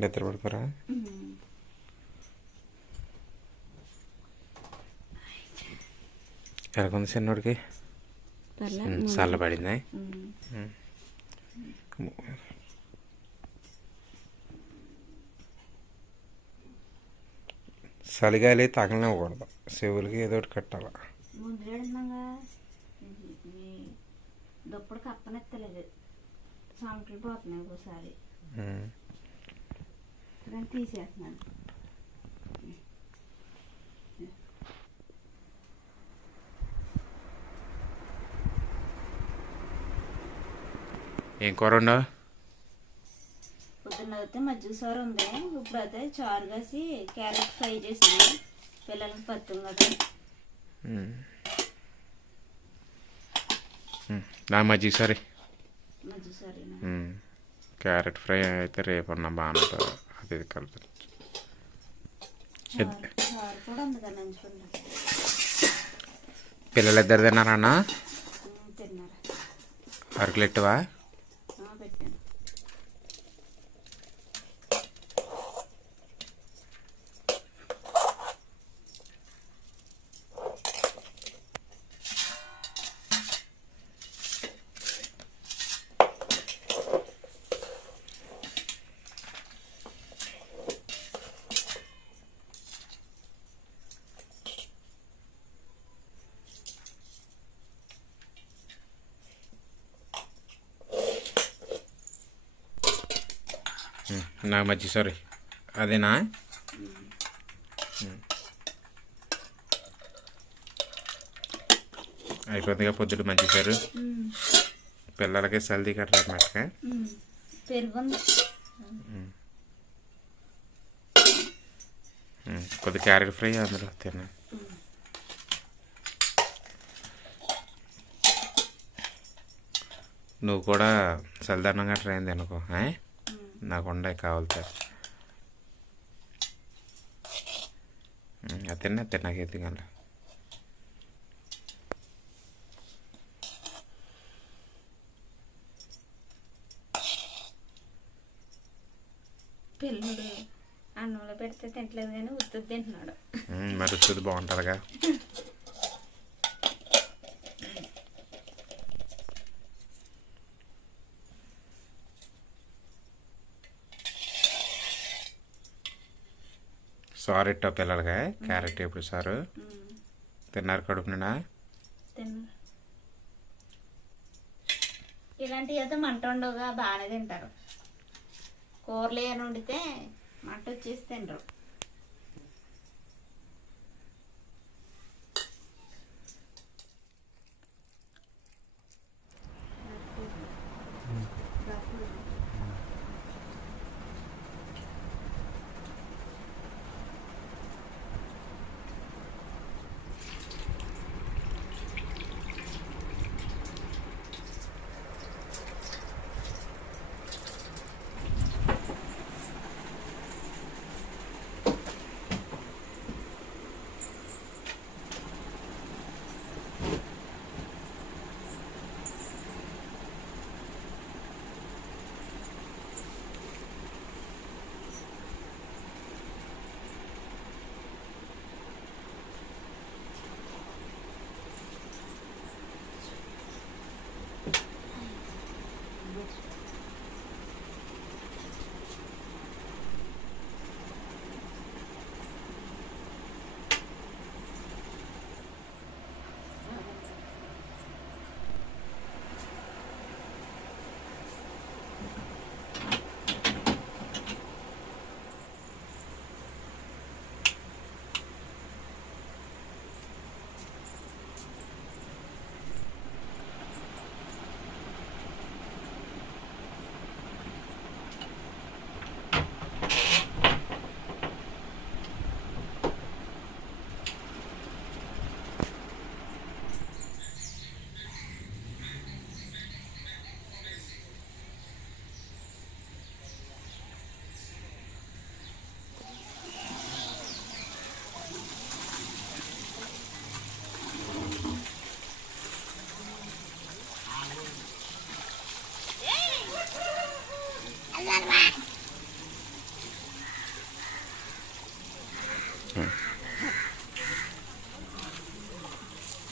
నిద్ర పడతారా ఎలాగుంది చిన్నోడికి? చల్లబడింది చలిగాలి తగలనివ్వకూడదు. చెవులకి ఏదో ఒకటి కట్టాలి. దుప్పుడు కప్పనెత్తలేదు. సంకలు పోతున్నాయి ఒకసారి తీసేస్తున్నాను ఏం కూర ఉండవు పొద్దున్న అయితే మజ్జిగ సారు ఉంది. ఇప్పుడు అయితే చారు కాసి క్యారెట్ ఫ్రై చేసింది పిల్లలకి పత్తం కదా నా మజ్జిగ సరే. మజ్జిగ సారీ క్యారెట్ ఫ్రై అయితే రేపన్నా బాగానే ఉంటుంది అది ఇది కలిపి చారు చారు కూడా ఉంది కదా నంచుకుంటా పిల్లలు ఇద్దరు తిన్నారన్నా తిన్నారా అరకులెట్టువా ఆ, నా మజ్జిగ సారీ అదేనా? అయిపోతుందిగా పొద్దుట మంచి సారు పిల్లలకి సల్దీ కట్టలేమట్టుగా పెరుగుంది. కొద్ది క్యారెట్ ఫ్రై అందులో తిన్నా. నువ్వు కూడా చల్లదన్నంగా ట్రైన్ తినుకో ఏ? నాకు ఉండే కావాలి సార్ అది తిన్నా తిన్నాకే పిల్లలు అన్నంలో పెడితే తింటలేదు కానీ ఉత్తుది తింటున్నాడు. మరి రుచి బాగుంటుందిగా సారు ఇట్టా పిల్లలగా క్యారెట్ ఎప్పుడు సారు. తిన్నారు కడుపు తిన్నారు ఇలాంటివి అయితే మంట ఉండవుగా బాగానే తింటారు. కూరలు ఏమైనా వండితే మంట వచ్చేసి తినరు.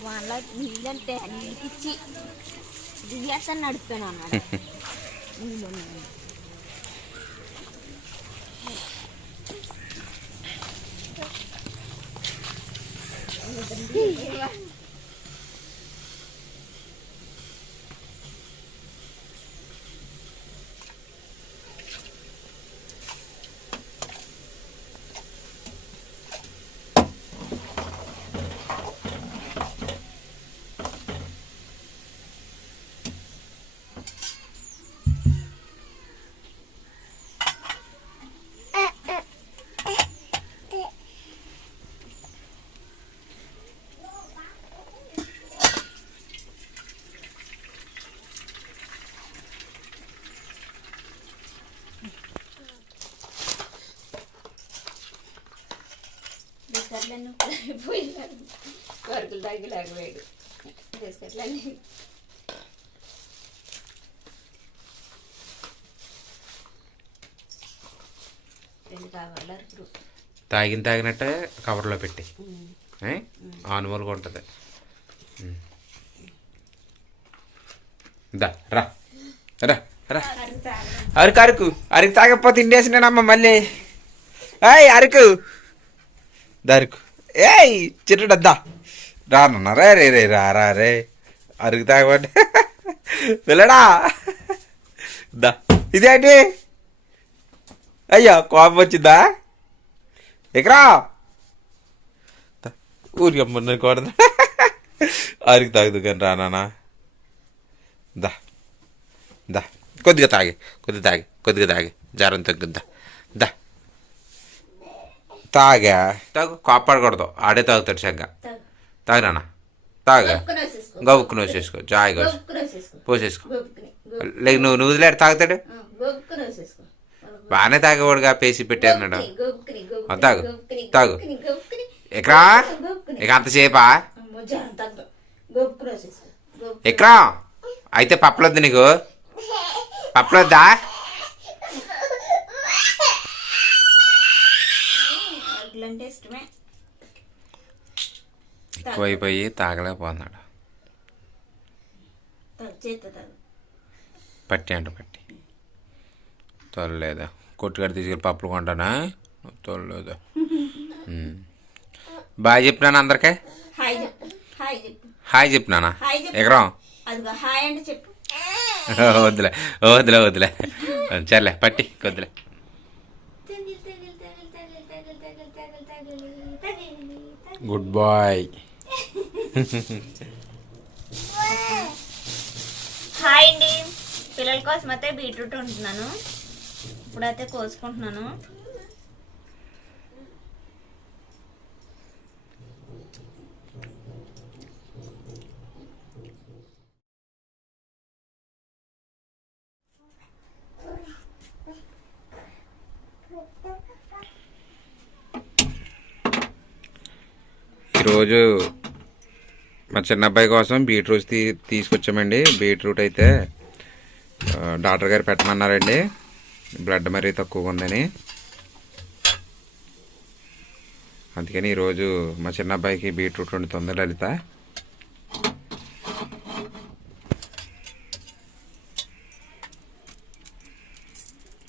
వాళ్ళ నీళ్ళంటే నీళ్ళకిచ్చి దివ్యాసాన్ని నడిపాను అన్నాడు నీళ్ళు పోయినారు వరకులు బిస్కెట్లన్నీ. రెండు తాగిన తాగినట్టే కవర్లో పెట్టి? ఆనుమూలుగా ఉంటుంది. దా రా. రా రా. అరకు అరకు. అరకు తాగకపోతే ఇండేసినానమ్మ మళ్ళీ. ఏయ్ అరకు. దరకు. ఏయ్ చిన్నడద్దా రానన్నా రే రే రే రా రా రే. అరకు తాగబట్టి పిల్లడా దా. ఇదేంటి? అయ్యా కోపం వచ్చిందా? ఎక్కరా ఊరికి అమ్మని కూడదు అరికి తాగుదు కానీ రానా దా. దా. కొద్దిగా తాగి కొద్దిగా తాగి కొద్దిగా తాగి. జ్వరం తగ్గుద్దా. దా. తాగా. తాగు కాపాడకూడదు. ఆడే తాగుతాడు చక్కగా. తాగు. నాన్న తాగా. గబుక్కుని వచ్చేసుకో. జాయిగా పోసేసుకో. లేక నువ్వు నువ్వు వదిలేడు తాగుతాడు? బాగానే తాగేవాడుగా పేసి పెట్టారన్నాడు ఆ, తాగు. తాగు. ఎకరా? ఇక అంతసేపా? ఎకరా? అయితే పప్పలొద్దు నీకు. పప్పలొద్దా? అంటే ఇష్టమే. ఎక్కువైపోయి తాగలేకపోతున్నాడు. పట్టి అంట పట్టి. తోలలేదా. కొట్టుకాడ తీసుకెళ్ళి పప్పులు కొంటానా? తోలలేదా. బాయ్ చెప్పినాను అందరికీ? హాయ్ చెప్పినానా? ఎకరం? వద్దులే. వద్దులే వద్దులే. సర్లే పట్టి వద్దులే. గుడ్ బాయ్ హాయ్ అండి. పిల్లల కోసం అయితే బీట్రూట్ ఉంటున్నాను ఇప్పుడైతే కోసుకుంటున్నాను. ఈరోజు మా చిన్న అబ్బాయి కోసం బీట్రూట్ తీ తీసుకొచ్చామండి. బీట్రూట్ అయితే డాక్టర్ గారు పెట్టమన్నారండి. బ్లడ్ మరీ తక్కువగా ఉందని. అందుకని ఈరోజు మా చిన్న అబ్బాయికి బీట్రూట్ వండుతుంది లలిత.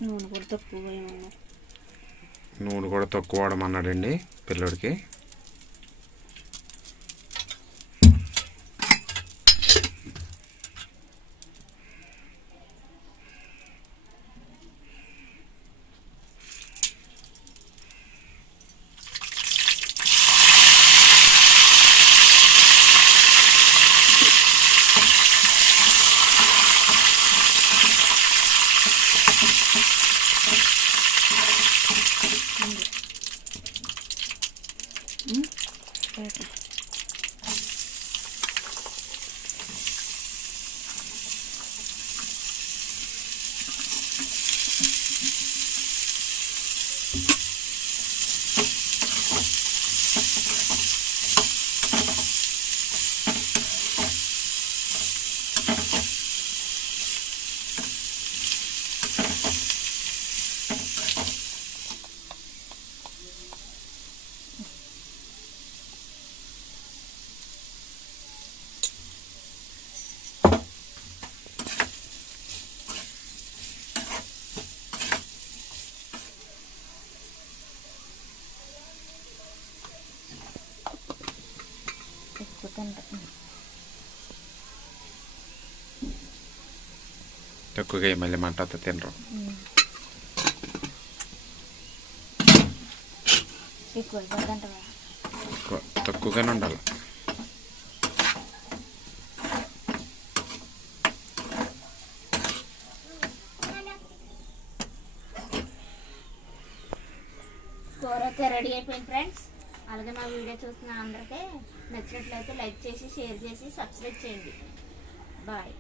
నూనె కూడా నూనె తక్కువ వాడమన్నాడండి పిల్లోడికి. Okay. తింటాం తక్కువగా మళ్ళీ మంట తినరు ఎక్కువ తక్కువగానే ఉండాలి కూర రెడీ అయిపోయింది ఫ్రెండ్స్ అలాగే మా వీడియో చూస్తున్న అందరికీ నచ్చినట్లయితే లైక్ చేసి షేర్ చేసి సబ్స్క్రైబ్ చేయండి. బాయ్.